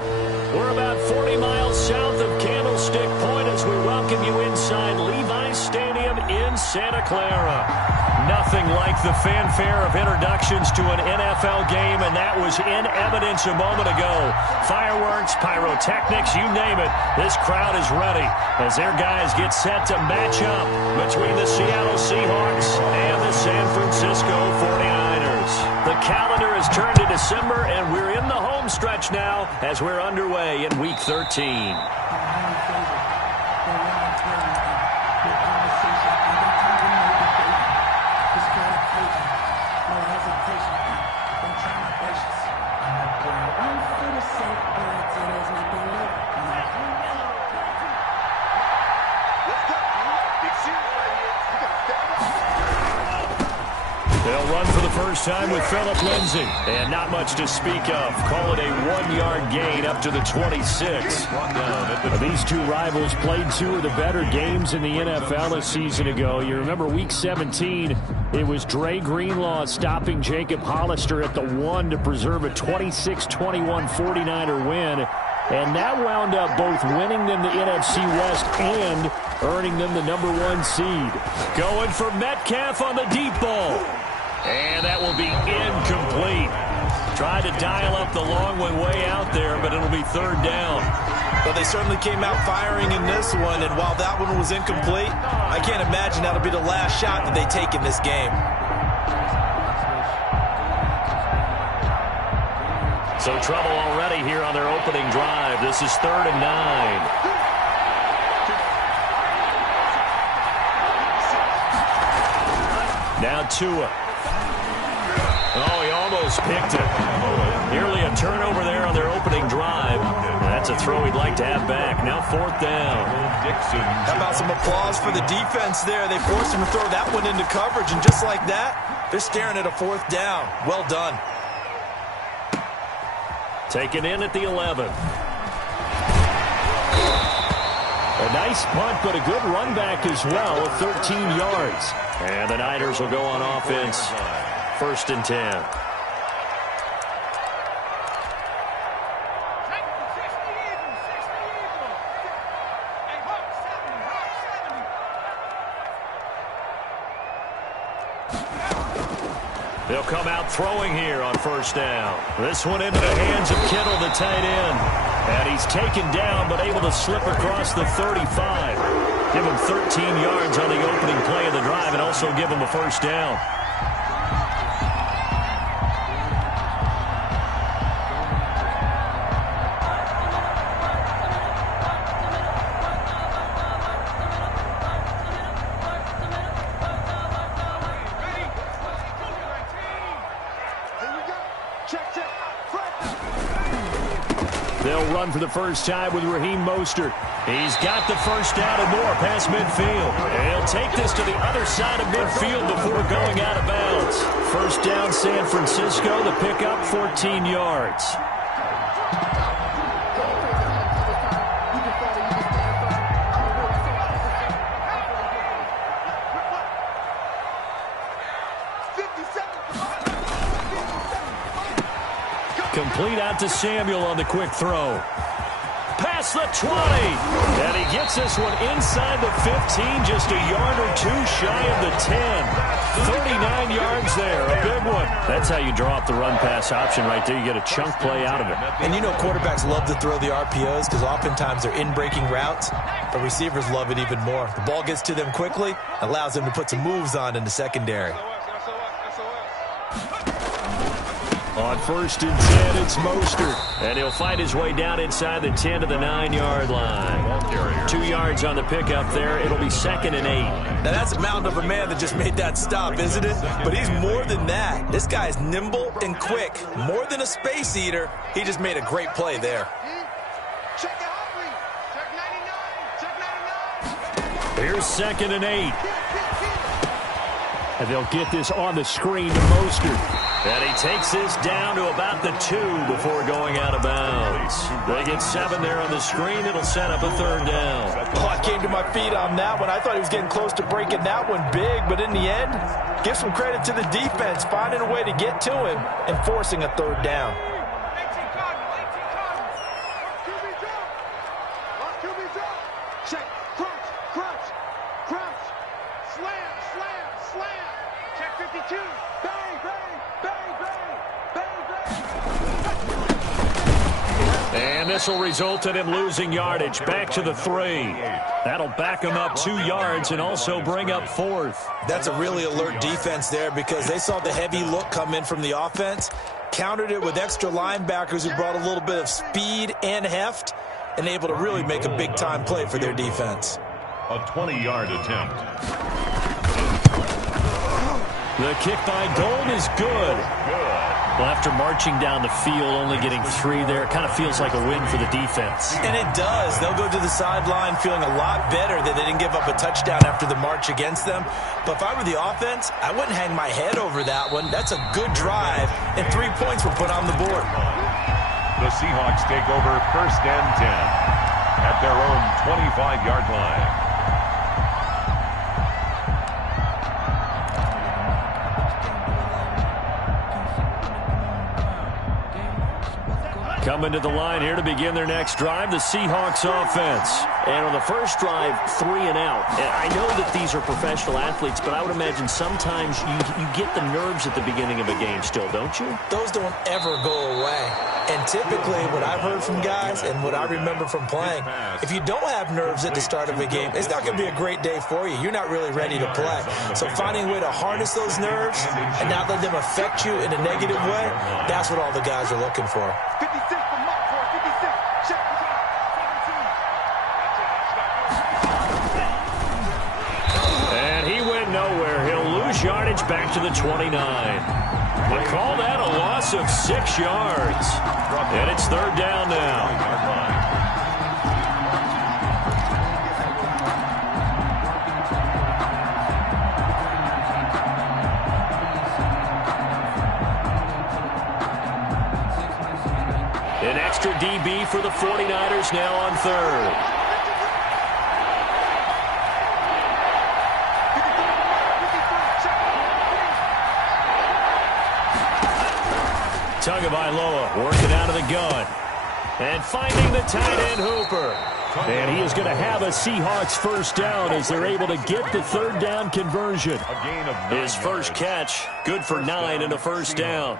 We're about 40 miles south of Candlestick Point as we welcome you inside Levi's Stadium in Santa Clara. Nothing like the fanfare of introductions to an NFL game, and that was in evidence a moment ago. Fireworks, pyrotechnics, you name it. This crowd is ready as their guys get set to match up between the Seattle Seahawks and the San Francisco 49ers. The calendar has turned to December, and we're in the home stretch now as we're underway in Week 13. They'll run for the first time with Phillip Lindsay. And not much to speak of. Call it a 1-yard gain up to the 26. These two rivals played two of the better games in the NFL a season ago. You remember Week 17, it was Dre Greenlaw stopping Jacob Hollister at the 1 to preserve a 26-21 49er win. And that wound up both winning them the NFC West and earning them the #1 seed. Going for Metcalf on the deep ball. And that will be incomplete. Tried to dial up the long one way out there, but it'll be third down. Well, they certainly came out firing in this one, and while that one was incomplete, I can't imagine that'll be the last shot that they take in this game. So trouble already here on their opening drive. This is 3rd and 9. Now Tua. Oh, he almost picked it. Nearly a turnover there on their opening drive. That's a throw he'd like to have back. Now 4th down. How about some applause for the defense there? They forced him to throw that one into coverage, and just like that, they're staring at a 4th down. Well done. Taken in at the 11. A nice punt, but a good run back as well of 13 yards. And the Niners will go on offense. 1st and 10. They'll come out throwing here on 1st down. This one into the hands of Kittle, the tight end. And he's taken down, but able to slip across the 35. Give him 13 yards on the opening play of the drive and also give him a 1st down. They'll run for the first time with Raheem Mostert. He's got the 1st down and more past midfield. And he'll take this to the other side of midfield before going out of bounds. 1st down, San Francisco. The pickup, 14 yards. Complete out to Samuel on the quick throw. Past the 20. And he gets this one inside the 15, just a yard or two shy of the 10. 39 yards there, a big one. That's how you draw up the run-pass option right there. You get a chunk play out of it. And you know quarterbacks love to throw the RPOs because oftentimes they're in-breaking routes, but receivers love it even more. The ball gets to them quickly, allows them to put some moves on in the secondary. On 1st and 10, it's Mostert. And he'll fight his way down inside the 10 to the 9-yard line. 2 yards on the pickup there. It'll be 2nd and 8. Now, that's a mountain of a man that just made that stop, isn't it? But he's more than that. This guy's nimble and quick. More than a space eater. He just made a great play there. Here's 2nd and 8. And they'll get this on the screen to Mostert. And he takes this down to about the 2 before going out of bounds. They get 7 there on the screen. It'll set up a 3rd down. Oh, I came to my feet on that one. I thought he was getting close to breaking that one big, but in the end, give some credit to the defense, finding a way to get to him and forcing a 3rd down. this will result in him losing yardage. Back to the 3. That'll back him up 2 yards and also bring up 4th. That's a really alert defense there because they saw the heavy look come in from the offense, countered it with extra linebackers who brought a little bit of speed and heft, and able to really make a big-time play for their defense. A 20-yard attempt. The kick by Gold is good. Well, after marching down the field, only getting 3 there, it kind of feels like a win for the defense. And it does. They'll go to the sideline feeling a lot better that they didn't give up a touchdown after the march against them. But if I were the offense, I wouldn't hang my head over that one. That's a good drive, and 3 points were put on the board. The Seahawks take over 1st and 10 at their own 25-yard line. Coming to the line here to begin their next drive, the Seahawks offense. And on the first drive, 3 and out. And I know that these are professional athletes, but I would imagine sometimes you get the nerves at the beginning of a game still, don't you? Those don't ever go away. And typically what I've heard from guys and what I remember from playing, if you don't have nerves at the start of a game, it's not going to be a great day for you. You're not really ready to play. So finding a way to harness those nerves and not let them affect you in a negative way, that's what all the guys are looking for. And he went nowhere. He'll lose yardage back to the 29. They call that a loss of 6 yards. And it's 3rd down now. An extra DB for the 49ers now on 3rd. Tagovailoa working out of the gun. And finding the tight end Hooper. And he is going to have a Seahawks 1st down as they're able to get the 3rd down conversion. His first catch, good for 9 and a 1st down.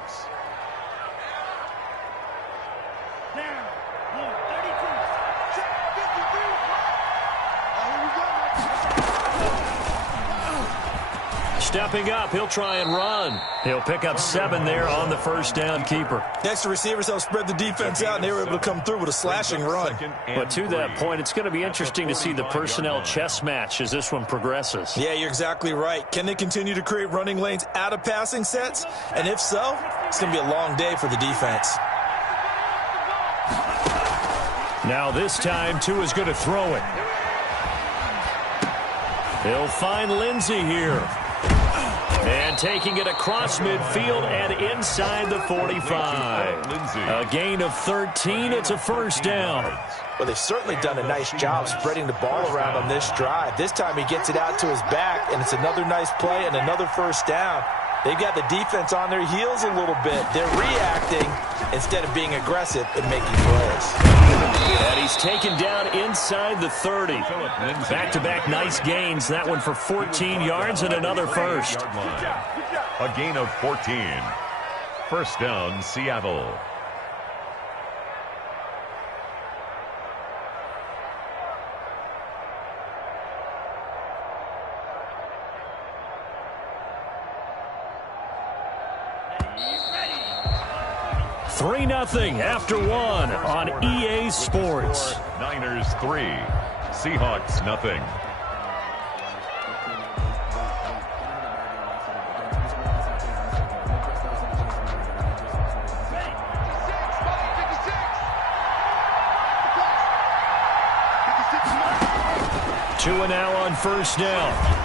Stepping up, he'll try and run. He'll pick up 7 there on the 1st down keeper. Next, the receivers help spread the defense out, and they were able to come through with a slashing run. But to that point, it's going to be interesting to see the personnel chess match as this one progresses. Yeah, you're exactly right. Can they continue to create running lanes out of passing sets? And if so, it's going to be a long day for the defense. Now this time, Tua is going to throw it. He'll find Lindsey here. And taking it across midfield and inside the 45. A gain of 13. It's a 1st down. Well, they've certainly done a nice job spreading the ball around on this drive. This time he gets it out to his back, and it's another nice play and another 1st down. They've got the defense on their heels a little bit. They're reacting instead of being aggressive and making plays. And he's taken down inside the 30. Back-to-back nice gains. That one for 14 yards and another 1st. A gain of 14. 1st down, Seattle. Three 3-0 after 1 on EA Sports. Niners 3, Seahawks nothing. Tua now on 1st down.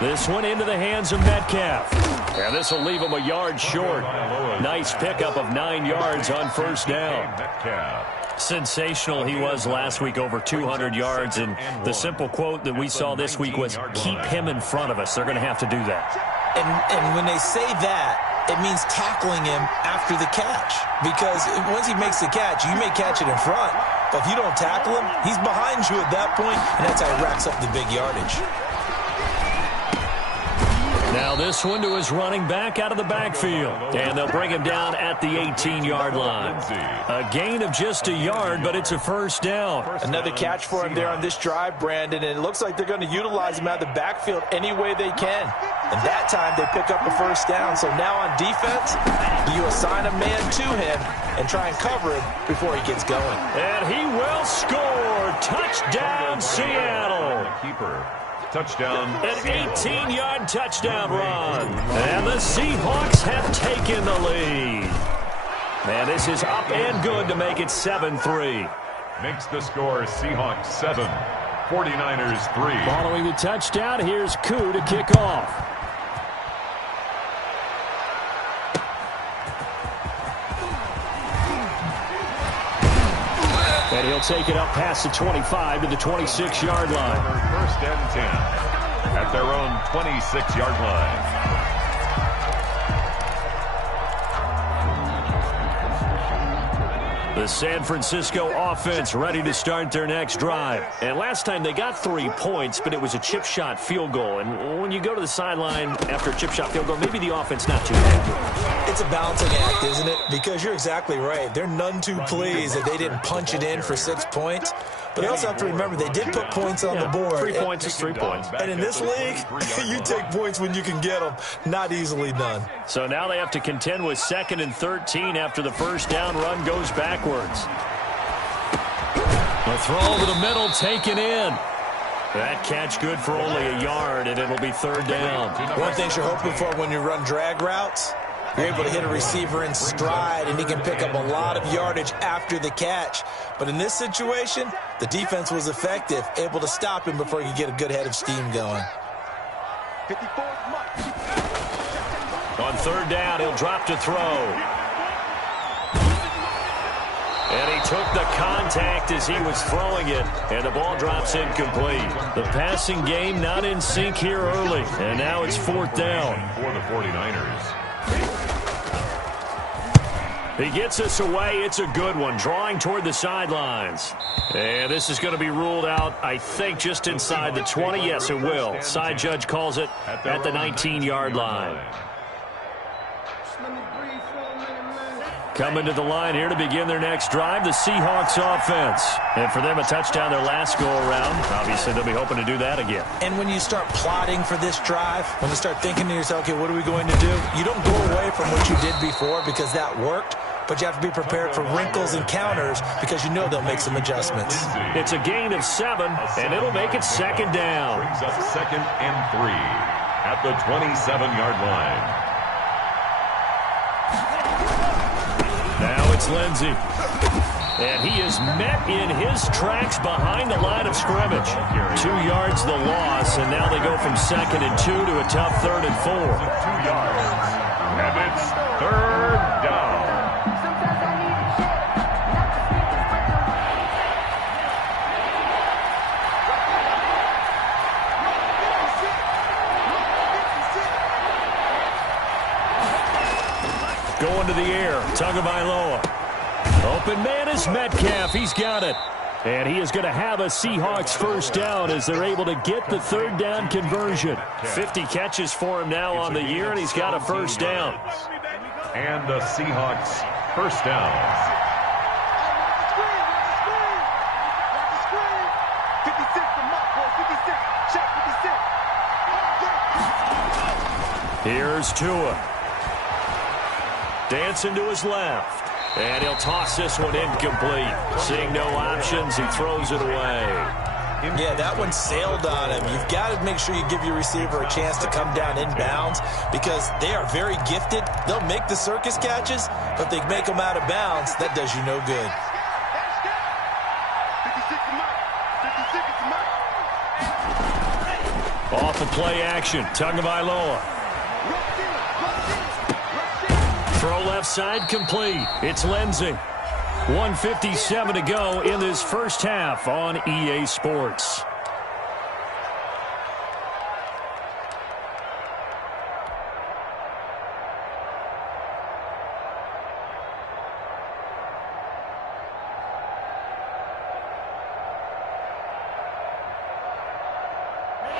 This one into the hands of Metcalf. And this will leave him a yard short. Nice pickup of 9 yards on 1st down. Sensational he was last week, over 200 yards. And the simple quote that we saw this week was, keep him in front of us. They're going to have to do that. And when they say that, it means tackling him after the catch. Because once he makes the catch, you may catch it in front. But if you don't tackle him, he's behind you at that point, and that's how he racks up the big yardage. Now this one to his running back out of the backfield. And they'll bring him down at the 18-yard line. A gain of just a yard, but it's a first down. Another catch for him there on this drive, Brandon, and it looks like they're going to utilize him out of the backfield any way they can. And that time they pick up a first down. So now on defense, you assign a man to him and try and cover him before he gets going. And he will score. Touchdown, Seattle. Keeper. Touchdown. An 18-yard touchdown run. And the Seahawks have taken the lead. And this is up and good to make it 7-3. Makes the score Seahawks 7, 49ers 3. Following the touchdown, here's Koo to kick off. And he'll take it up past the 25 to the 26-yard line. First and 10 at their own 26-yard line. The San Francisco offense ready to start their next drive. And last time they got 3 points, but it was a chip shot field goal. And when you go to the sideline after a chip shot field goal, maybe the offense not too happy. It's a balancing act, isn't it? Because you're exactly right. They're none too pleased that they didn't punch it in for 6 points. But they also have to remember they did put points on the board. 3 points is 3 points. And in this league, you take points when you can get them. Not easily done. So now they have to contend with 2nd and 13 after the first down run goes backwards. The throw over the middle taken in. That catch good for only a yard, and it'll be 3rd down. One thing you're hoping for when you run drag routes, you're able to hit a receiver in stride, and he can pick up a lot of yardage after the catch. But in this situation, the defense was effective, able to stop him before he could get a good head of steam going. On 3rd down, he'll drop to throw. And he took the contact as he was throwing it, and the ball drops incomplete. The passing game not in sync here early, and now it's 4th down. For the 49ers. He gets us away. It's a good one, drawing toward the sidelines. And this is going to be ruled out, I think, just inside the 20. Yes, it will. Side judge calls it at the 19-yard line. Coming to the line here to begin their next drive, the Seahawks offense. And for them, a touchdown their last go-around. Obviously, they'll be hoping to do that again. And when you start plotting for this drive, when you start thinking to yourself, okay, what are we going to do? You don't go away from what you did before because that worked, but you have to be prepared for wrinkles and counters because you know they'll make some adjustments. It's a gain of 7, and it'll make it 2nd down. Brings up 2nd and 3 at the 27-yard line. Now it's Lindsey. And he is met in his tracks behind the line of scrimmage. 2 yards the loss, and now they go from 2nd and 2 to a tough 3rd and 4. 2 yards. And it's 3rd down. Going to the air, Tagovailoa. Open man is Metcalf. He's got it. And he is going to have a Seahawks first down as they're able to get the 3rd down conversion. 50 catches for him now on the year, and he's got a first down. And the Seahawks first down. Here's Tua. Dancing to his left. And he'll toss this one incomplete. Seeing no options, he throws it away. Yeah, that one sailed on him. You've got to make sure you give your receiver a chance to come down inbounds because they are very gifted. They'll make the circus catches, but they make them out of bounds. That does you no good. Off of play action, Tagovailoa. Throw left side complete. It's Lindsey. 1:57 to go in this first half on EA Sports.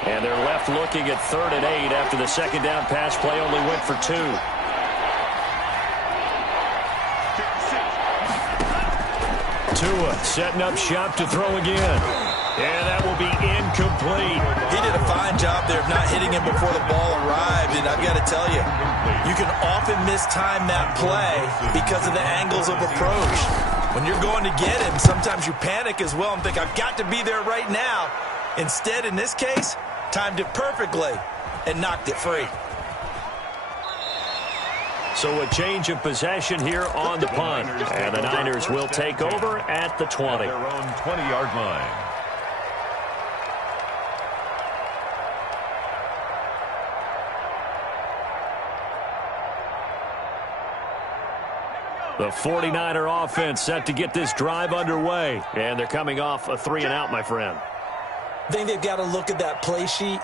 And they're left looking at 3rd and 8 after the second down pass play only went for 2. Tua setting up shop to throw again. And that will be incomplete. He did a fine job there of not hitting him before the ball arrived. And I've got to tell you, you can often mistime that play because of the angles of approach. When you're going to get him, sometimes you panic as well and think, I've got to be there right now. Instead, in this case, timed it perfectly and knocked it free. So a change of possession here on the punt. And the Niners will take over at the 20. Their own 20-yard line. The 49er offense set to get this drive underway. And they're coming off a 3-and-out, my friend. I think they've got to look at that play sheet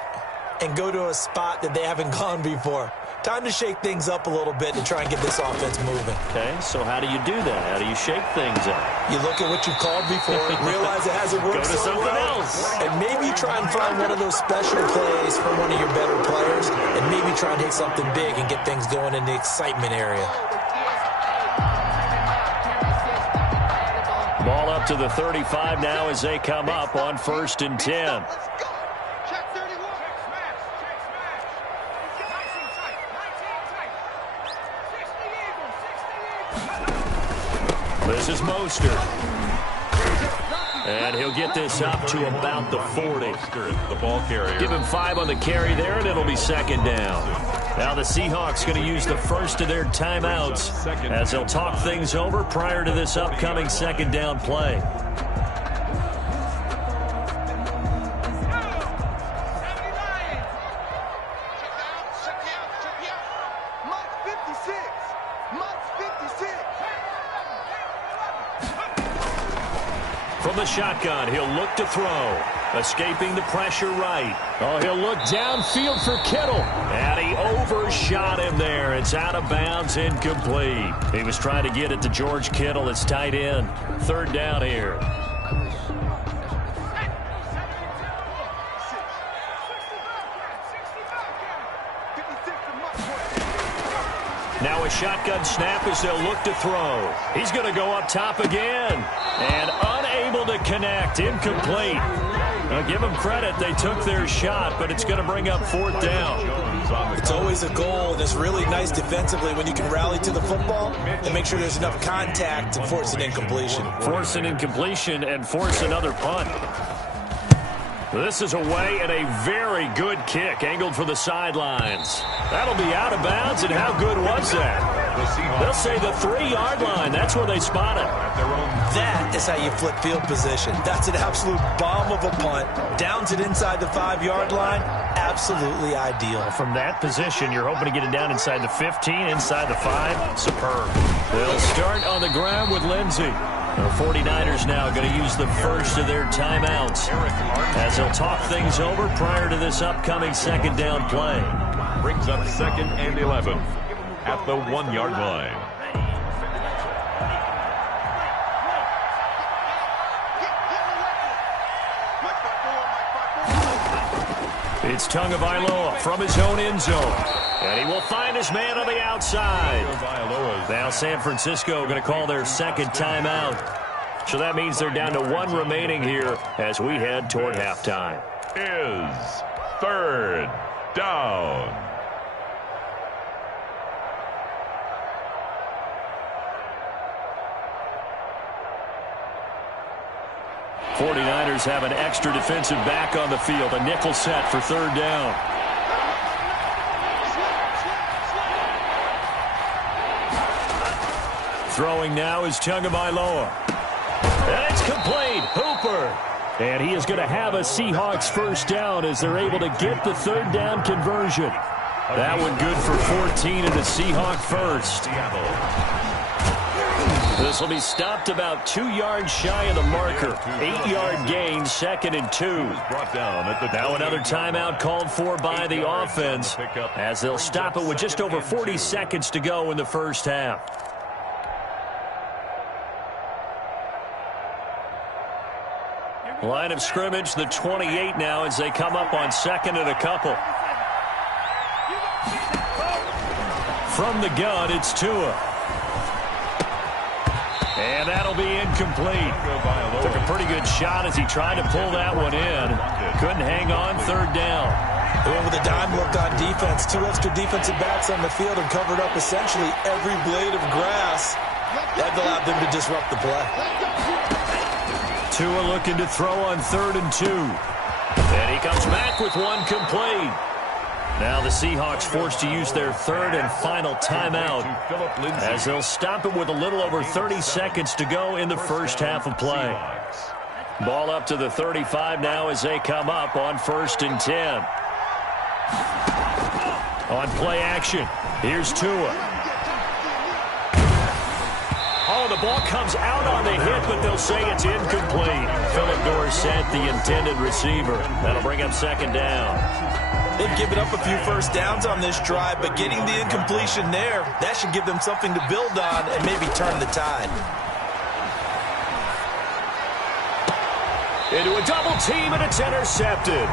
and go to a spot that they haven't gone before. Time to shake things up a little bit to try and get this offense moving. Okay, so how do you do that? How do you shake things up? You look at what you've called before, realize it hasn't worked Go to so something well, else. and maybe try and find one of those special plays from one of your better players, and maybe try and hit something big and get things going in the excitement area. Ball up to the 35 now as they come up on 1st and 10. This is Mostert. And he'll get this up to about the 40. The ball carrier. Give him 5 on the carry there, and it'll be 2nd down. Now the Seahawks going to use the first of their timeouts as they'll talk things over prior to this upcoming 2nd down play. From the shotgun, he'll look to throw. Escaping the pressure right. Oh, he'll look downfield for Kittle. And he overshot him there. It's out of bounds, incomplete. He was trying to get it to George Kittle. It's tight end. 3rd down here. Now a shotgun snap as they'll look to throw. He's going to go up top again. And unable to connect. Incomplete. Now give them credit. They took their shot, but it's going to bring up 4th down. It's always a goal, and it's really nice defensively when you can rally to the football and make sure there's enough contact to force an incompletion. Force an incompletion and force another punt. This is away and a very good kick angled for the sidelines. That'll be out of bounds, and how good was that? They'll say the 3-yard line. That's where they spot it. That is how you flip field position. That's an absolute bomb of a punt. Downs it inside the 5-yard line. Absolutely ideal. From that position, you're hoping to get it down inside the 15, inside the 5. Superb. They'll start on the ground with Lindsey. The 49ers now going to use the first of their timeouts as they'll talk things over prior to this upcoming 2nd down play. Brings up 2nd and 11 at the 1-yard line. It's Tagovailoa from his own end zone. And he will find his man on the outside. Now San Francisco going to call their 2nd timeout. So that means they're down to 1 remaining here as we head toward halftime. Is 3rd down. '49ers have an extra defensive back on the field. A nickel set for 3rd down. Throwing now is Tagovailoa. And it's complete. Hooper. And he is going to have a Seahawks 1st down as they're able to get the 3rd down conversion. That one good for 14 and a Seahawk 1st. This will be stopped about 2 yards shy of the marker. 8-yard gain, 2nd and 2. Now another timeout called for by the offense as they'll stop it with just over 40 seconds to go in the 1st half. Line of scrimmage, the 28 now as they come up on second and a couple. From the gun, it's Tua. And that'll be incomplete. Took a pretty good shot as he tried to pull that one in. Couldn't hang on, third down. They went with a dime look on defense. 2 extra defensive backs on the field and covered up essentially every blade of grass. That allowed them to disrupt the play. Tua looking to throw on 3rd and 2. And he comes back with one complete. Now the Seahawks forced to use their 3rd and final timeout as they'll stop it with a little over 30 seconds to go in the first half of play. Ball up to the 35 now as they come up on 1st and 10. On play action, here's Tua. Oh, the ball comes out on the hit, but they'll say it's incomplete. Philip Dorsett, the intended receiver. That'll bring up 2nd down. They've given up a few first downs on this drive, but getting the incompletion there, that should give them something to build on and maybe turn the tide. Into a double team, and it's intercepted.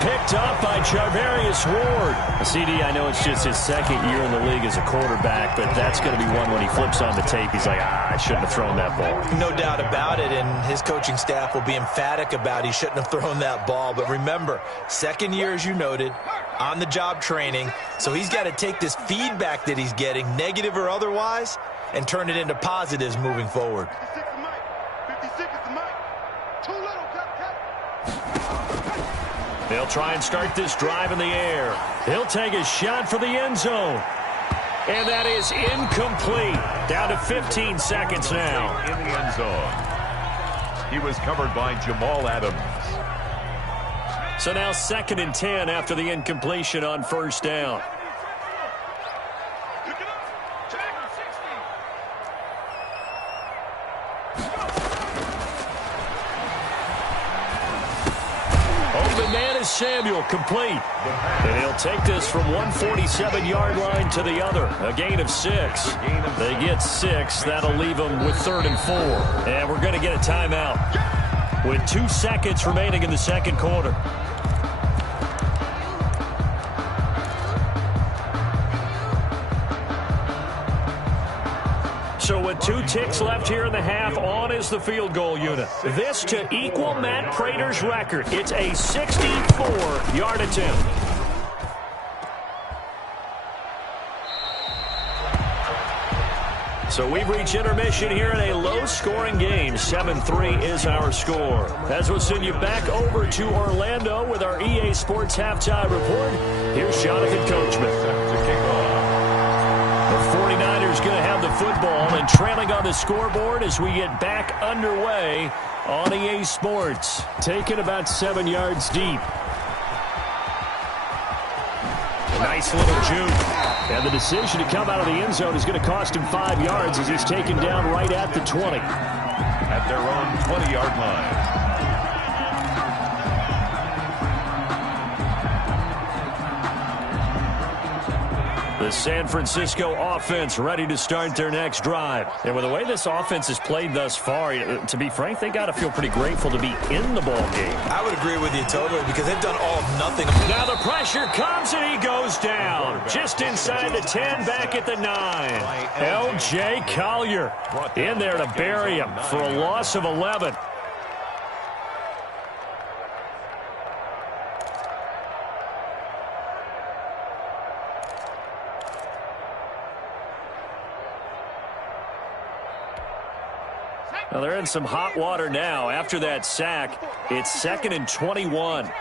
Picked up by Charvarius Ward. CD, I know it's just his 2nd year in the league as a quarterback, but that's going to be one when he flips on the tape. He's like, I shouldn't have thrown that ball. No doubt about it, and his coaching staff will be emphatic about he shouldn't have thrown that ball. But remember, 2nd year, as you noted, on-the-job training, so he's got to take this feedback that he's getting, negative or otherwise, and turn it into positives moving forward. They'll try and start this drive in the air. He'll take a shot for the end zone. And that is incomplete. Down to 15 seconds now. In the end zone. He was covered by Jamal Adams. So now 2nd and 10 after the incompletion on 1st down. Samuel complete. And he'll take this from 147-yard line to the other. A gain of 6. They get 6. That'll leave them with 3rd and 4. And we're going to get a timeout with 2 seconds remaining in the 2nd quarter. So with 2 ticks left here in the half, on is the field goal unit. This to equal Matt Prater's record. It's a 64-yard attempt. So we've reached intermission here in a low-scoring game. 7-3 is our score. As we'll send you back over to Orlando with our EA Sports Halftime Report, here's Jonathan Coachman. The 49ers going to have the football and trailing on the scoreboard as we get back underway on EA Sports. Taken about 7 yards deep. A nice little juke. And the decision to come out of the end zone is going to cost him 5 yards as he's taken down right at the 20. At their own 20-yard line. The San Francisco offense ready to start their next drive. And with the way this offense has played thus far, to be frank, they got to feel pretty grateful to be in the ball game. I would agree with you totally because they've done all of nothing. Now the pressure comes and he goes down. Just inside the 10, back at the 9. L.J. Collier in there to bury him for a loss of 11. Now they're in some hot water now. After that sack, it's 2nd and 21.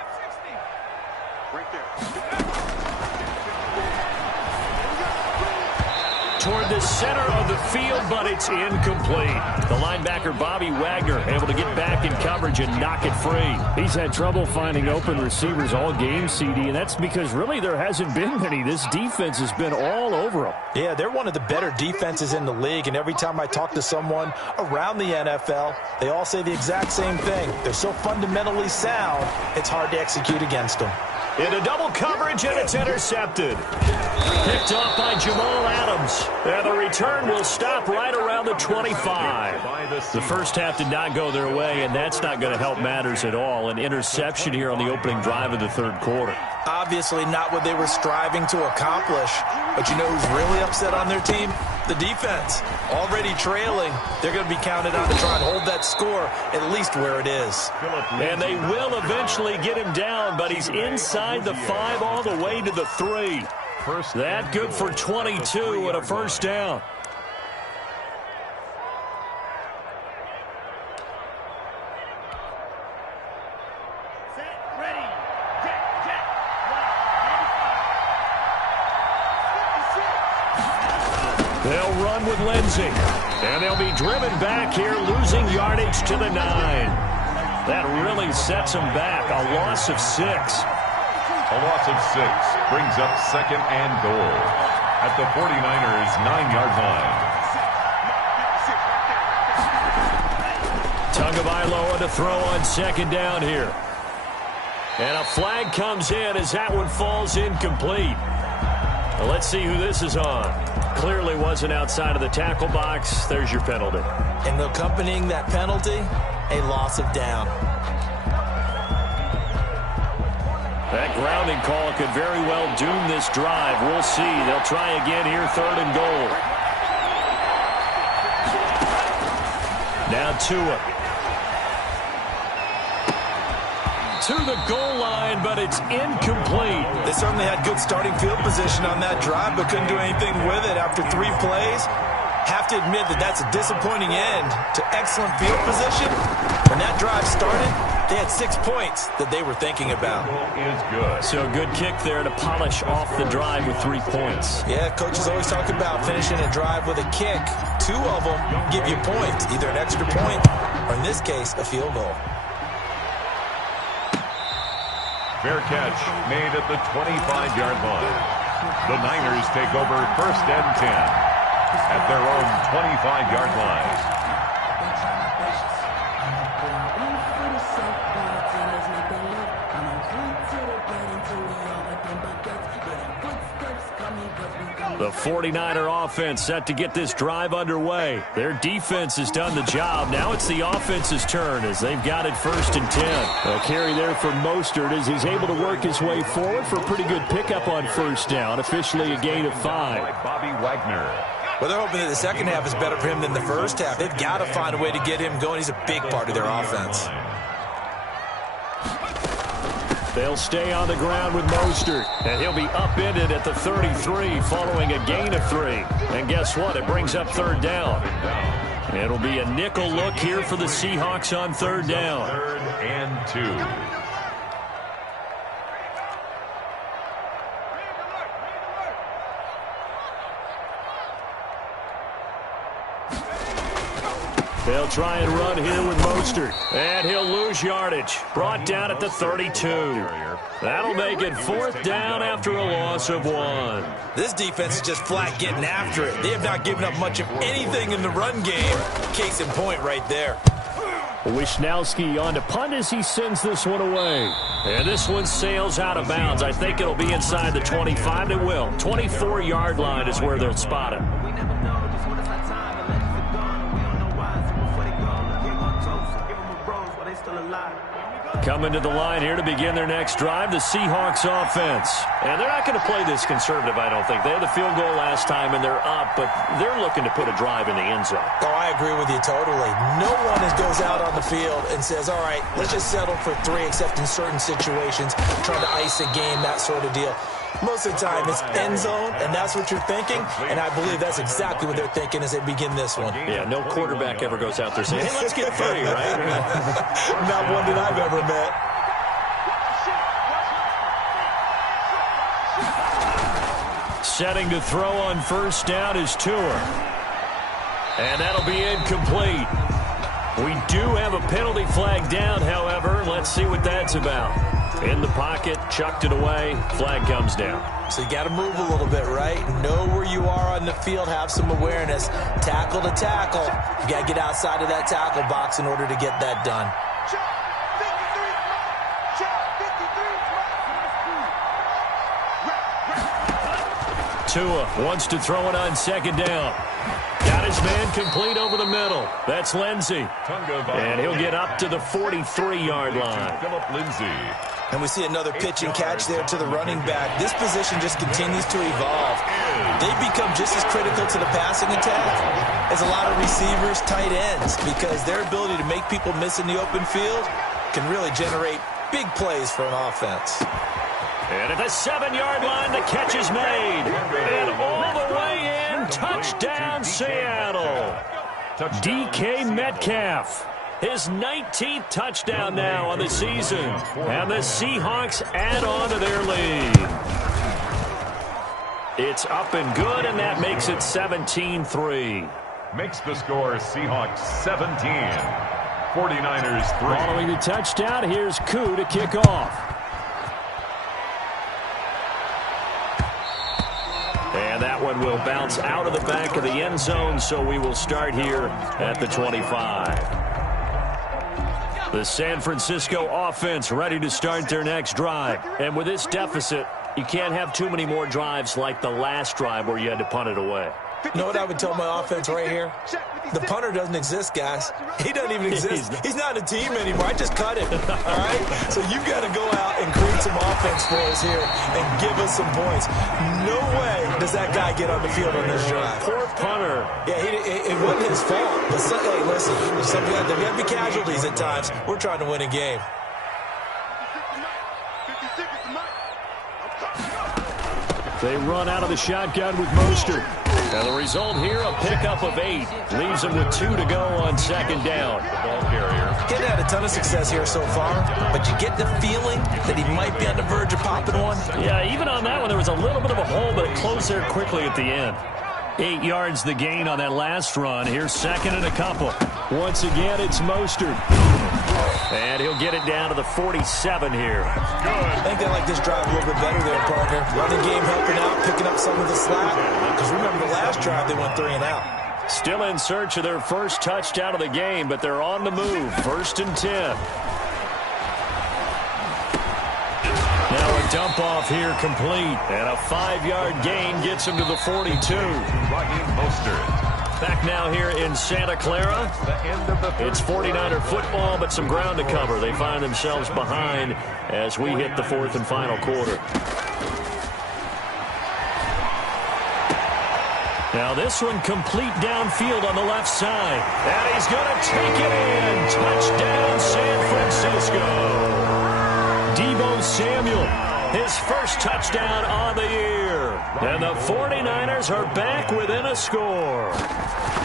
Toward the center of the field, but it's incomplete. The linebacker, Bobby Wagner, able to get back in coverage and knock it free. He's had trouble finding open receivers all game, CD, and that's because really there hasn't been many. This defense has been all over them. Yeah, they're one of the better defenses in the league, and every time I talk to someone around the NFL, they all say the exact same thing. They're so fundamentally sound, it's hard to execute against them. Into double coverage, and it's intercepted. Picked off by Jamal Adams. And the return will stop right around the 25. The first half did not go their way, and that's not going to help matters at all. An interception here on the opening drive of the third quarter. Obviously not what they were striving to accomplish. But you know who's really upset on their team? The defense. Already trailing. They're going to be counted on to try and hold that score at least where it is. And they will eventually get him down, but he's inside the 5 all the way to the 3. That good for 22 and a first down. They'll run with Lindsey. And they'll be driven back here, losing yardage to the 9. That really sets them back. A loss of 6. A loss of 6 brings up second and goal at the 49ers' 9-yard line. Tagovailoa to throw on second down here. And a flag comes in as that one falls incomplete. Well, let's see who this is on. Clearly wasn't outside of the tackle box. There's your penalty. And accompanying that penalty, a loss of down. That grounding call could very well doom this drive. We'll see. They'll try again here, third and goal. Now Tua. To the goal line, but it's incomplete. They certainly had good starting field position on that drive, but couldn't do anything with it after 3 plays. Have to admit that that's a disappointing end to excellent field position. When that drive started, they had 6 points that they were thinking about. Is good. So a good kick there to polish off the drive with 3 points. Yeah, coaches always talk about finishing a drive with a kick. 2 of them give you points, either an extra point or, in this case, a field goal. Fair catch made at the 25-yard line. The Niners take over first and 10 at their own 25-yard line. The 49er offense set to get this drive underway. Their defense has done the job. Now it's the offense's turn as they've got it first and 10. A carry there for Mostert as he's able to work his way forward for a pretty good pickup on first down. Officially a gain of 5. Bobby Wagner. Well, they're hoping that the second half is better for him than the first half. They've got to find a way to get him going. He's a big part of their offense. They'll stay on the ground with Mostert, and he'll be upended at the 33 following a gain of 3. And guess what? It brings up third down. It'll be a nickel look here for the Seahawks on third down. 3rd and 2. They'll try and run here with Mostert. And he'll lose yardage. Brought down at the 32. That'll make it 4th down after a loss of 1. This defense is just flat getting after it. They have not given up much of anything in the run game. Case in point right there. Wishnowski on to punt as he sends this one away. And this one sails out of bounds. I think it'll be inside the 25. It will. 24-yard line is where they'll spot it. Coming to the line here to begin their next drive, the Seahawks offense. And they're not going to play this conservative, I don't think. They had the field goal last time, and they're up, but they're looking to put a drive in the end zone. Oh, I agree with you totally. No one goes out on the field and says, all right, let's just settle for 3, except in certain situations, trying to ice a game, that sort of deal. Most of the time, it's end zone, and that's what you're thinking, and I believe that's exactly what they're thinking as they begin this one. Yeah, no quarterback ever goes out there saying, hey, let's get 3, right? Not one that I've ever met. Setting to throw on first down is Tua. And that'll be incomplete. We do have a penalty flag down, however. Let's see what that's about. In the pocket, chucked it away, flag comes down. So you got to move a little bit, right? Know where you are on the field, have some awareness. Tackle to tackle. You got to get outside of that tackle box in order to get that done. Tua wants to throw it on second down. Got his man complete over the middle. That's Lindsey. And he'll get up to the 43-yard line. Philip Lindsey. And we see another pitch and catch there to the running back. This position just continues to evolve. They've become just as critical to the passing attack as a lot of receivers, tight ends, because their ability to make people miss in the open field can really generate big plays for an offense. And at the 7-yard line, the catch is made. And all the way in, touchdown Seattle. DK Metcalf. His 19th touchdown now on the season. And the Seahawks add on to their lead. It's up and good, and that makes it 17-3. Makes the score Seahawks 17. 49ers 3. Following the touchdown, here's Koo to kick off. And that one will bounce out of the back of the end zone, so we will start here at the 25. The San Francisco offense ready to start their next drive. And with this deficit, you can't have too many more drives like the last drive where you had to punt it away. You know what I would tell my offense right here? The punter doesn't exist, guys. He doesn't even exist. He's not a team anymore. I just cut him, all right? So you've got to go out and create some offense for us here and give us some points. No way does that guy get on the field on this drive. Poor punter. Yeah, it wasn't his fault. But hey, listen, there got to be casualties at times. We're trying to win a game. They run out of the shotgun with Mostert. And the result here, a pickup of 8. Leaves them with 2 to go on second down. Ball carrier. He's had a ton of success here so far, but you get the feeling that he might be on the verge of popping one. Yeah, even on that one, there was a little bit of a hole, but it closed there quickly at the end. 8 yards the gain on that last run. Here's second and a couple. Once again, it's Mostert. And he'll get it down to the 47 here. I think they like this drive a little bit better there, partner. Running game helping out, picking up some of the slack. Because remember the last drive, they went 3 and out. Still in search of their first touchdown of the game, but they're on the move. 1st and 10. Now a dump off here complete. And a 5-yard gain gets him to the 42. Raheem Mostert. Back now here in Santa Clara. It's 49er football, but some ground to cover. They find themselves behind as we hit the 4th and final quarter. Now this one complete downfield on the left side. And he's going to take it in. Touchdown San Francisco. Deebo Samuel, his first touchdown on the year. And the 49ers are back within a score.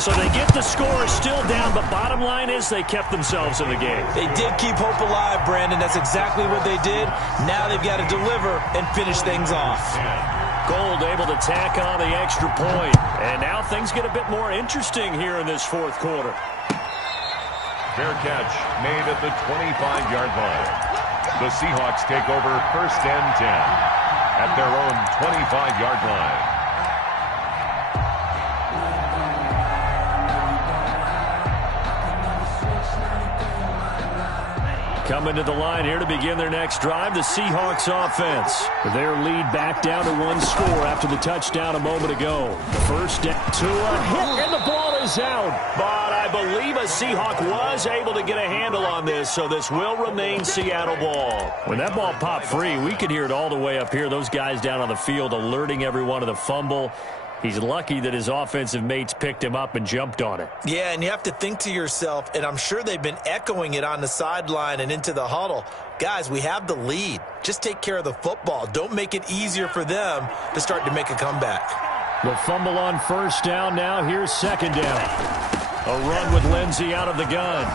So they get the score still down, but bottom line is they kept themselves in the game. They did keep hope alive, Brandon. That's exactly what they did. Now they've got to deliver and finish things off. Gold able to tack on the extra point. And now things get a bit more interesting here in this 4th quarter. Fair catch made at the 25-yard line. The Seahawks take over 1st and 10 at their own 25-yard line. Coming to the line here to begin their next drive, the Seahawks offense. Their lead back down to 1 score after the touchdown a moment ago. First down to a hit, and the ball is out. But I believe a Seahawk was able to get a handle on this, so this will remain Seattle ball. When that ball popped free, we could hear it all the way up here. Those guys down on the field alerting everyone of the fumble. He's lucky that his offensive mates picked him up and jumped on it. Yeah, and you have to think to yourself, and I'm sure they've been echoing it on the sideline and into the huddle. Guys, we have the lead. Just take care of the football. Don't make it easier for them to start to make a comeback. The fumble on first down. Now here's second down. A run with Lindsey out of the gun.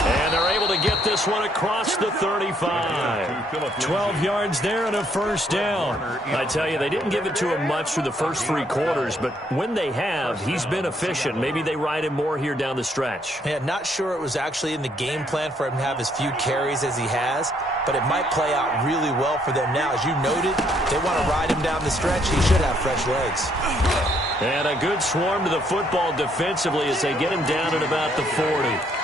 And they're able to get this one across the 35. 12 yards there and a first down. I tell you, they didn't give it to him much through the first 3 quarters, but when they have, he's been efficient. Maybe they ride him more here down the stretch. Yeah, not sure it was actually in the game plan for him to have as few carries as he has, but it might play out really well for them now. As you noted, they want to ride him down the stretch. He should have fresh legs. And a good swarm to the football defensively as they get him down at about the 40.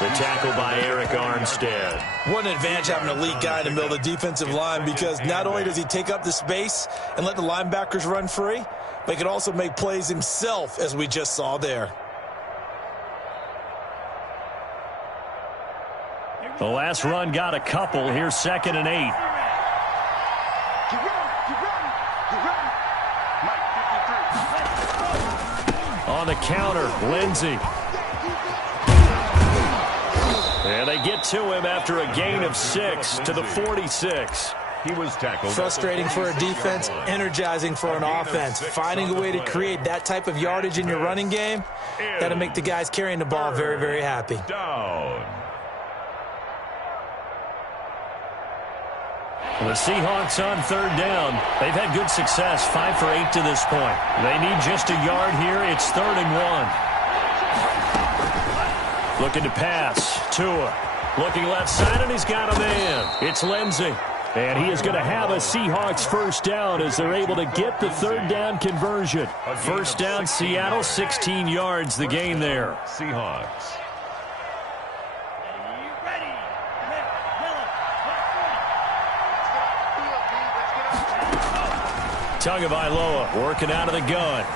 The tackle by Eric Armstead. What an advantage having an elite guy in the middle of the defensive line, because not only does he take up the space and let the linebackers run free, but he can also make plays himself, as we just saw there. The last run got a couple. Here's 2nd and 8. On the counter, Lindsey. And they get to him after a gain of 6 to the 46. He was tackled. Frustrating for a defense, energizing for an offense. Finding a way to create that type of yardage in your running game, that'll make the guys carrying the ball very, very happy. Down. The Seahawks on 3rd down. They've had good success, 5 for 8 to this point. They need just a yard here. It's 3rd and 1. Looking to pass. Tua looking left side, and he's got a man. It's Lindsey. And he is going to have a Seahawks 1st down as they're able to get the 3rd down conversion. 1st down, Seattle, 16 yards, the gain there. Seahawks. Tagovailoa working out of the gun.